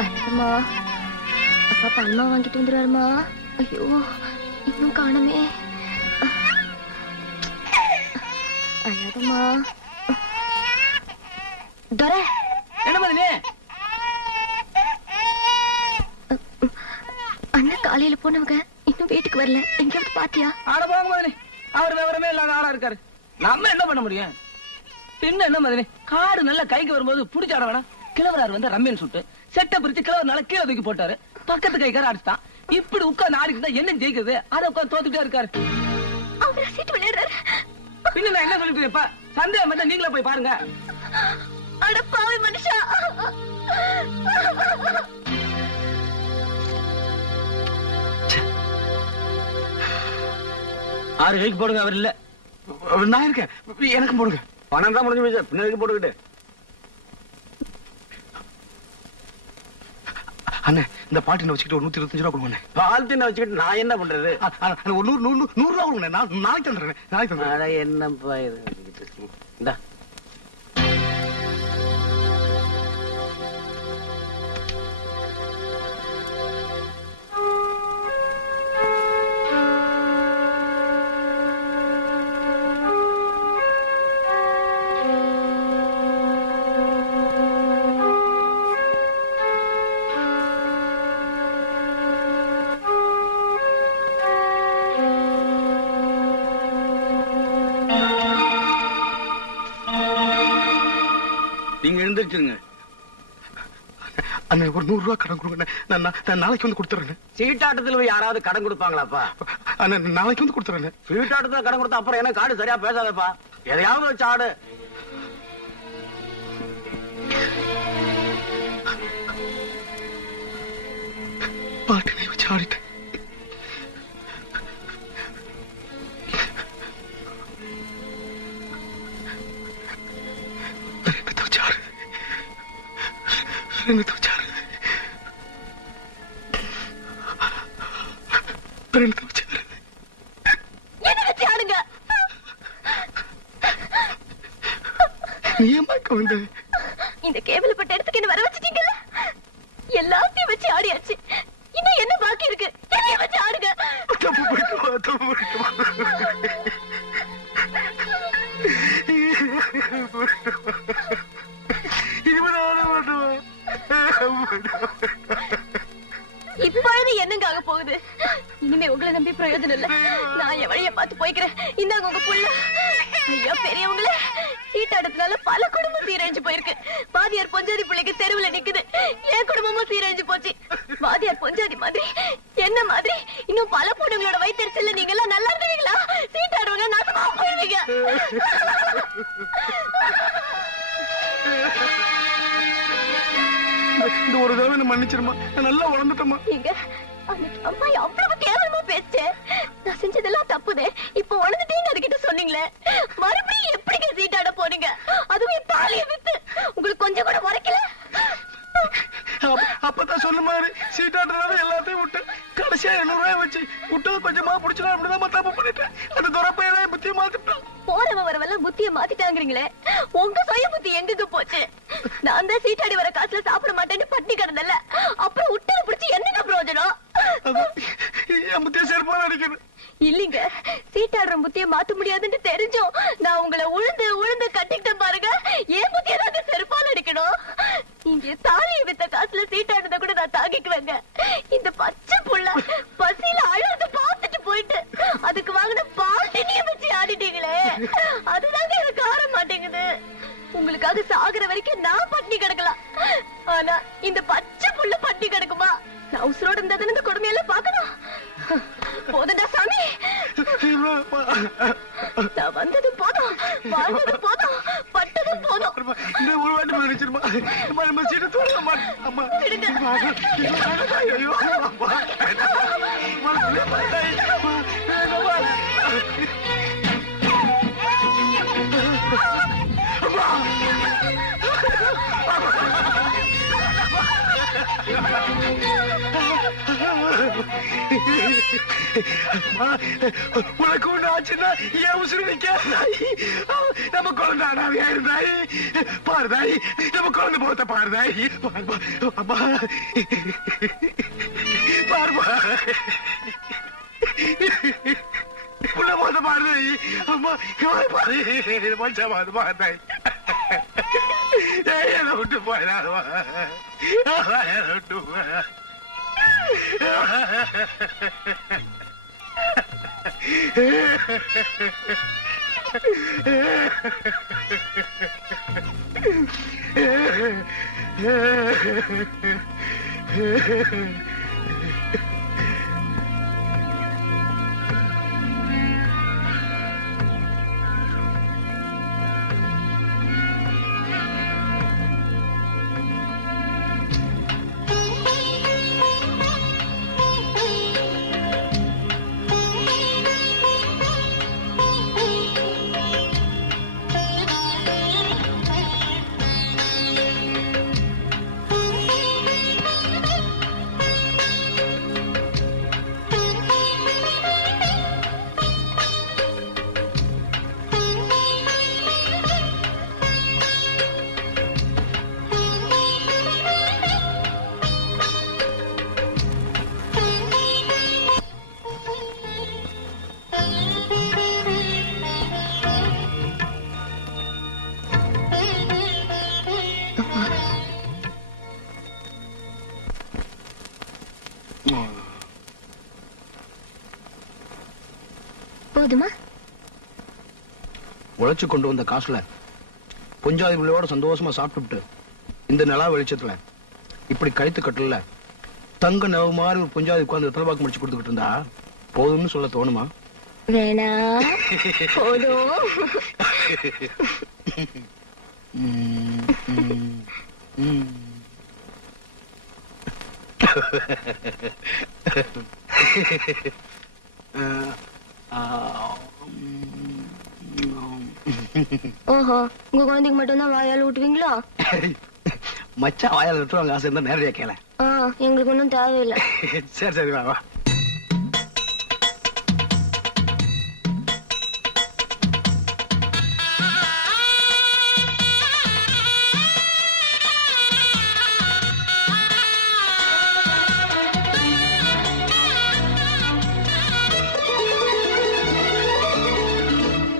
அண்ணம்மா, அப்பா பல்மா வாங்கிட்டு வந்துருவாருமா. ஐயோ, இன்னும் காணுமே. அழகம்மா. துரை, என்ன மதினி? அண்ணன் காலையில போனவங்க இன்னும் வீட்டுக்கு வரல. எங்கேயாவது பாத்தியா? ஆட போங்க மதினி, அவர் விவரமே இல்லாத ஆளா இருக்காரு. நம்ம என்ன பண்ண முடியும்? பின்ன என்ன மதினி, காடு நல்லா கைக்கு வரும்போது புடிச்சாட வேணாம். கிழவரார் வந்து ரம்மியன் சுட்டு செட்டை பிரிச்சு கிழவர்னால கீழே தூக்கி போட்டாரு. பக்கத்து கைக்கார அடிச்சுட்டான். இப்படி உட்கார்ந்து ஆடிட்டு என்ன ஜெயிக்கிறது? அதை உட்கார்ந்து தோத்துட்டே இருக்காரு. அவர் சீட்டு விளையாடுறாரு. பின்ன நான் என்ன சொல்லிட்டு இருப்ப? சந்தேகம் வந்து நீங்களே போய் பாருங்க. அட பாவி மனுஷா. ஆறு கைக்கு போடுங்க. அவர் இல்ல, நான் இருக்கேன். எனக்கு போடுங்க. பணம் தான் முடிஞ்சு போச்சு, பின்னாடி போட்டுக்கிட்டு. அண்ணே, இந்த பாட்டினை வச்சுக்கிட்டு ஒரு 125 ரூபா கொடுங்க. பால் தின்ன வச்சுக்கிட்டு நான் என்ன பண்றது? ஒரு 100 ரூபா கொடுங்க. நாளைக்கு தந்துடுறேன். நாளைக்கு தந்துடுறேன். என்னப்பா இது? இந்தா. நீங்க எழுந்திருச்சுங்க. அண்ணே, ஒரு 100 ரூபா கடன் கொடுங்க. நான் நாளைக்கு வந்து கொடுத்துறேன். சீட்டாட்டத்துல யாராவது கடன் கொடுப்பாங்களாப்பா? அண்ணே, நாளைக்கு வந்து கொடுத்துறேன். சீட்டாட்டத்துல கடன் கொடுத்தா அப்புறம் என்ன காடு சரியா பேசாதப்பா. எதையாவது வச்சு ஆடு. பாட்டினை வச்சு ஆடிட்டேன். இந்த கேவலப்பட்ட இடத்துக்கு என்ன வர வச்சிட்டீங்க? எல்லாத்தையும் வச்சு ஆடியாச்சு. இன்னும் என்ன பாக்கி இருக்கு? என்னைய வச்சு ஆடுங்க. இப்பொழுது என்னங்க ஆக போகுது? இனிமே உங்களை நம்பி பிரயோஜனம் இல்ல. நான் என் வழியை பார்த்து போய்க்கிறேன். இந்தாங்க உங்க புள்ள. ஐயா பெரியவங்களே, சீட்டாட்டத்தினால பல குடும்பம் சீரழிஞ்சு போயிருக்கு. வாதியார் பொஞ்சாதி பிள்ளைக்கு தெருவுல நிக்குது. என் குடும்பமும் சீரழிஞ்சு போச்சு. வாதியார் பொஞ்சாதி மாதிரி என்ன மாதிரி இன்னும் பல பொண்ணுங்களோட வயிற்றுல நீங்க எல்லாம் நல்லா இருந்தீங்களா? சீட்டாடுவாங்க, நாசமா போயிருவீங்க. இந்த ஒரு தடவை மன்னிச்சிருமா, நல்லா வளர்ந்துட்டமா. நீங்க அம்மா அவ்வளவு கேவலமா பேச்சு. நான் செஞ்சதெல்லாம் தப்புதே. இப்ப உணர்ந்துட்டேன்னு அதுகிட்ட சொன்னீங்களே, மறுபடியும் எப்படிங்க சீட்டாட போனீங்க? அதுவும் தாலிய வித்து. உங்களுக்கு கொஞ்சம் கூட உரைக்கல? அப்பதான் சொன்ன மாதிரி சீட்டாடுறதால எல்லாத்தையும் விட்டு கடைசியா 200 ரூபாய் வச்சு விட்டது பஞ்சமா புடிச்சா அப்படிதான் தப்பு பண்ணிட்டேன். அந்த துறப்பையதான் புத்திய மாத்திட்டான். போறவ வரவெல்லாம் புத்திய மாத்திட்டாங்கிறீங்களே, உங்க சுய புத்தி எங்க போச்சு? நான் தான் சீட்டாடி வர காசுல சாப்பிட மாட்டேன்னு பட்டி கிடந்தல, அப்புறம் விட்டதை பிடிச்சி என்னங்க பிரயோஜனம்? என் புத்திய செருப்பால அடிக்கணும். இல்லீங்க, சீட்டாடுற புத்திய மாத்த முடியாதுன்னு தெரிஞ்சும் நான் உங்களை உழுந்து உழுந்து கட்டிக்கிட்டேன் பாருங்க. ஏன் புத்திய தான் செருப்பால அடிக்கணும்? நீங்க தாலியை வித்த காசுல சீட்டாடுறத கூட நான் தாங்கிக்குவேங்க. இந்த பச்சை புள்ள பசியில அழுது பார்த்துட்டு போயிட்டு அதுக்கு வாங்கின பாட்டினிய வச்சு ஆடிட்டீங்களே, அதுதாங்க எனக்கு ஆற மாட்டேங்குது. உங்களுக்காக சாகுற வரைக்கும் நான் பட்டினி கிடக்கலாம். ஆனா இந்த பச்சை புள்ள பட்டினி கிடக்குமா? நான் உசுரோட இந்த கொடுமையெல்லாம் பாக்கணும். போதுண்டா சாமி, நான் வந்தது போதும், வாழ்ந்தது போதும், பட்டது போதும். இந்த ஒரு வாட்டி மன்னிச்சிருமா. நம்ம சீட்டு தூர மாட்டேன். அம்மா ஐயோ உனக்கு ஒண்ணு ஆச்சுன்னா ஏன் உசுறு நிக்காது தாய். நம்ம குழந்தை அனாதையா இருந்தாய். பாரு தாய், நம்ம குழந்தை போத்த பாரு தாய். அம்மா பாருமா, உள்ள போத பாரு தாய். அம்மா பாரு, மச்சா பாரு பாரு தாய். என்ன விட்டு போயிடாதவா, என்ன விட்டு போய். போதுமா? உழைச்சு கொண்டு வந்த காசுல பொஞ்சாதி பிள்ளையோட சந்தோஷமா சாப்பிட்டுட்டு இந்த நிலா வெளிச்சத்துல இப்படி கழுத்து கட்டல தங்க நிலவு மாதிரி ஒரு பொஞ்சாதி உட்கார்ந்து தலைவாக்கு முடிச்சு கொடுத்துக்கிட்டு இருந்தா போதும்னு சொல்ல தோணுமா? வேணா, போதும். ஓஹோ, உங்க குழந்தைக்கு மட்டும்தான் வாயால் ஊட்டுவீங்களா? மச்சா வாயால் விட்டுருவாங்க, ஆசை இருந்தா நேரடியா கேள. எங்களுக்கு ஒன்றும் தேவையில்லை. சரி சரி, வா வா.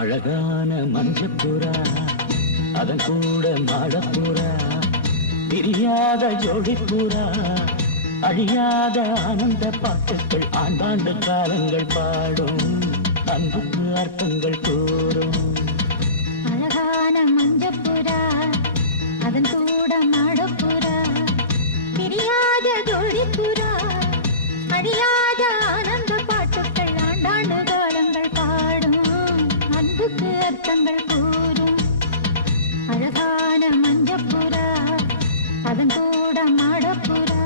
அழகான மஞ்சப்புறா, அதன் கூட மாடப்புறா, பிரியாத ஜோடிப்புறா, அழியாத ஆனந்த பாட்டுக்கள் ஆண்டாண்டு காலங்கள் பாடும், அன்புக்கு அர்த்தங்கள் கூறும். அழகான மஞ்சப்புறா, அதன் கூட மாடப்புறா, பிரியாத ஜோடிப்புறா, அழியாத ஆனந்த பாட்டுக்கள் ஆண்டாண்டு காலங்கள் பாடும், அன்புக்கு அர்த்தங்கள் கூறும். அழகான மஞ்சப்புறா, அதன் கூட மாடப்புறா.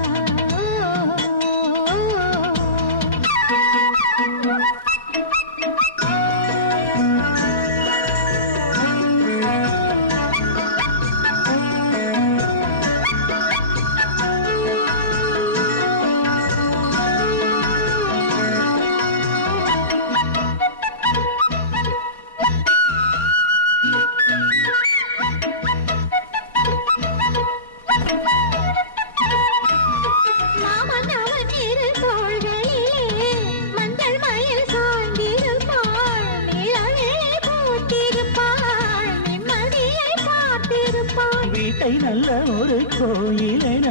வீட்டை நல்ல ஒரு கோயிலென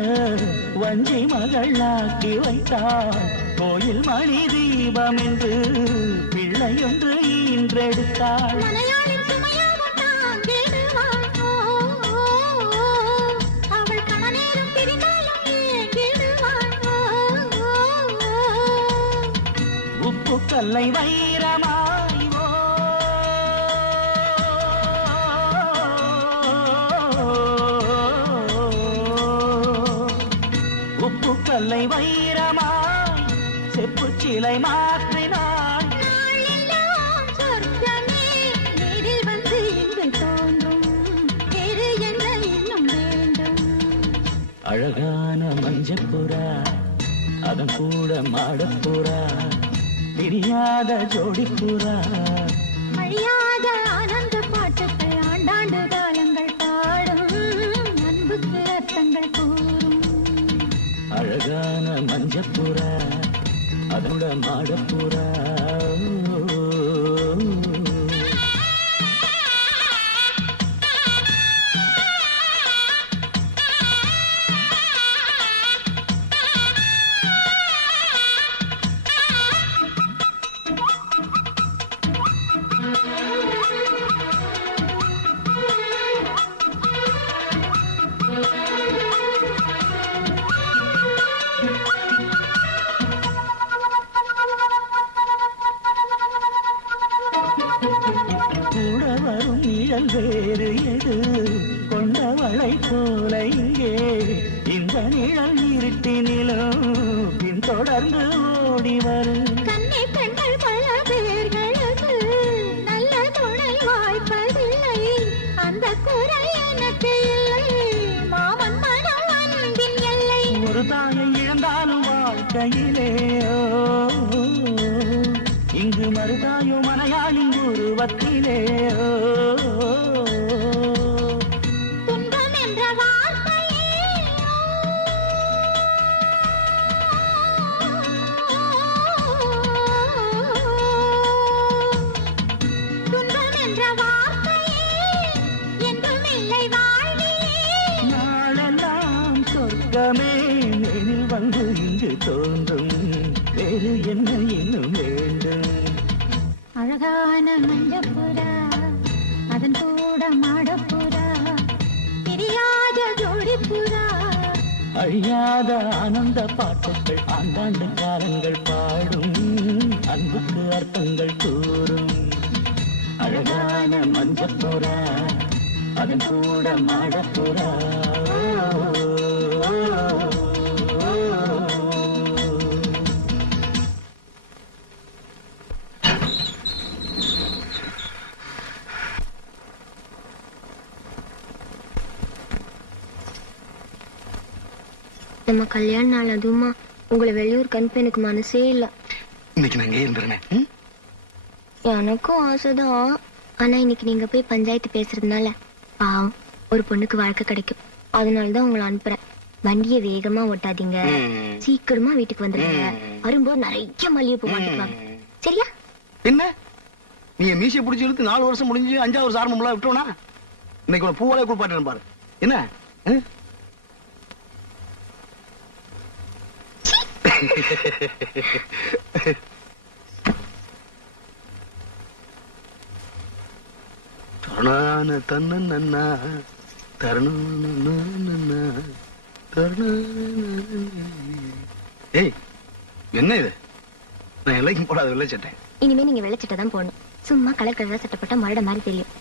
வஞ்சி மகளாக்கி வைத்தார். கோயில் மணி தீபம் என்று பிள்ளையொன்று ஈன்றெடுத்தாள். அவள் கணநேரம் பிரிந்தாலும் உப்பு கல்லை வைரமாய் உப்புக்கல்லை வைரமாய் செப்பு சிலை மாற்றினாள். சொர்க்கமே நேரில் வந்து இங்கு தோன்றும், வேறு என்ன இன்னும் வேண்டும்? அழகான மஞ்சப்புறா, அதன் கூட மாடப்புறா, பிரியாத ஜோடி புறா அழியாத ஆனந்த பாட்டுக்கள் ஆண்டாண்டு காலங்கள் பாடும் அன்புக்கு அர்த்தங்கள் கூறும் அழகான மஞ்சப்புறா அதோட மாடப்புறா வேறு எது கொண்டவளை போல இங்கே இந்த நிழல் இருட்டினிலும் பின்தொடர்ந்து ஓடி வரும் கண்ணி பெண்கள் பல பேர்களுக்கு நல்ல துணை வாய்ப்பதில்லை அந்த குறை எனக்கு இல்லை மாமன் மனம் அன்பின் எல்லை ஒரு தாயை இழந்தாலும் வாழ்க்கையிலே இங்கு மறுதாயோ மலையாளின் உருவத்திலே துன்பம் என்ற வார்த்தையே துன்பம் என்ற வார்த்தையே என்றும் இல்லை வாழ்விலே நாளெல்லாம் சொர்க்கமே நேரில் வந்து இங்கு தோன்றும் வேறு என்ன இன்னும் வேண்டும் அழகான மஞ்சப்புறா அதன் கூட மாடப்புறா பிரியாத ஜோடிப்புறா அழியாத ஆனந்த பாட்டுக்கள் ஆண்டாண்டு காலங்கள் பாடும் அன்புக்கு அர்த்தங்கள் கூறும் அழகான மஞ்சப்புறா அதன் கூட மாடப்புறா நம்ம கல்யாண நாள் அதுவுமா உங்களை வெளியூருக்கு அனுப்ப எனக்கு மனசே இல்ல. இன்னைக்கு நாங்க இருந்துறேன். எனக்கும் ஆசைதான். ஆனா இன்னைக்கு நீங்க போய் பஞ்சாயத்து பேசுறதுனால பாவம் ஒரு பொண்ணுக்கு வாழ்க்கை கிடைக்கும். அதனாலதான் உங்களை அனுப்புறேன். வண்டியை வேகமா ஓட்டாதீங்க, சீக்கிரமா வீட்டுக்கு வந்துருங்க. வரும்போது நிறைய மல்லிகைப்பூ மாட்டிக்குவாங்க, சரியா? என்ன நீ மீசையை பிடிச்சி இழுத்து 4 வருஷம் முடிஞ்சு 5வது வருஷம் ஆரம்பம்லாம் விட்டோனா இன்னைக்கு ஒரு பூவாலே குளிப்பாட்டு பாரு. என்ன தரணான தன்ன நன்னா தரண ஏய் என்ன இது? நான் எல்லாருக்கும் போடாத வெள்ளை சட்டை. இனிமே நீங்க வெள்ளை சட்டை தான் போடணும். சும்மா கலர் கலரா சட்டை போட்டா மரட மாதிரி தெரியும்.